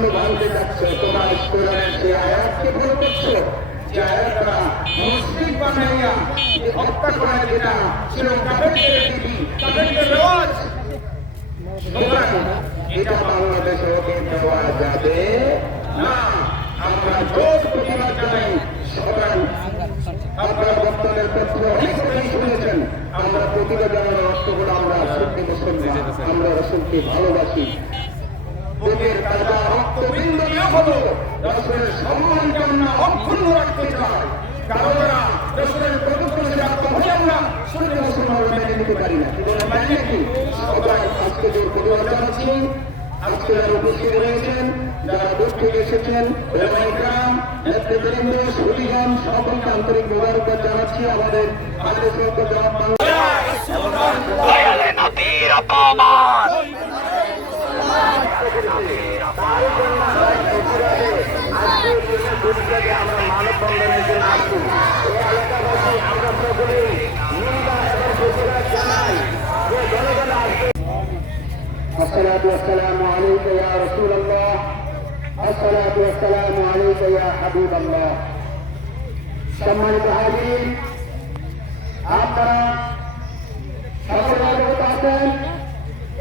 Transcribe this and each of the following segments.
জন্য ভাঙতে যাচ্ছে, তোমরা কোরআনের যে আয়াতকে ভুল করছো, যে আয়াতটা মুসলিম বানাইয়া হত্যা করা যেটা ছিল কাফেরদের রীতি, কাফেরদের রেওয়াজ, এটা বাংলাদেশে ওকে দেওয়া যাবে না। আমরা জোর প্রতিবাদ জানাই। সবাই আপনারা বর্তমানের তথ্য অনেক কথাই শুনেছেন। আমরা প্রতিবাদ জানানোর অর্থ হলো আমরা সত্যি মুসলমান, আমরা রাসূলকে ভালোবাসি। বুকের তাজা রক্তবিন্দু হলো রাসূলের সম্মানকে আমরা অক্ষুণ্ণ রাখতে চাই। কারণ রাসূলের প্রদত্ত হলে আমরা সত্যি মুসলমান মেনে নিতে পারি না। সবাই আজকে জোর প্রতিবাদ জানাচ্ছি। আজকে যারা উপস্থিত রয়েছেন, যারা দূর থেকে এসেছেন, গ্রাম নেতৃবৃন্দ, সুদীগণ, সকলকে আন্তরিক মোবারকবাদ জানাচ্ছি। আমাদের আমরা মানববন্ধনের জন্য আসছি। এই এলাকাবাসী আমরা সকলেই নিন্দা এবং প্রতিবাদ জানাই যে জনগণ আসবে। الصلاة والسلام عليك يا رسول الله، الصلاة والسلام عليك يا حبيب الله। সম্মানিত হাজির, আপনারা সকলে অবগত আছেন,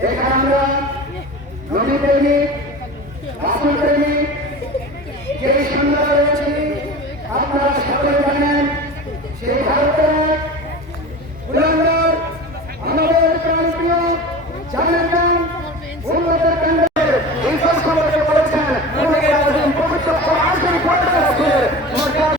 এখানে আমরা নবী প্রেমিক, রাসূল প্রেমিক যে সন্ধ্যা রয়েছে, আপনারা সকলে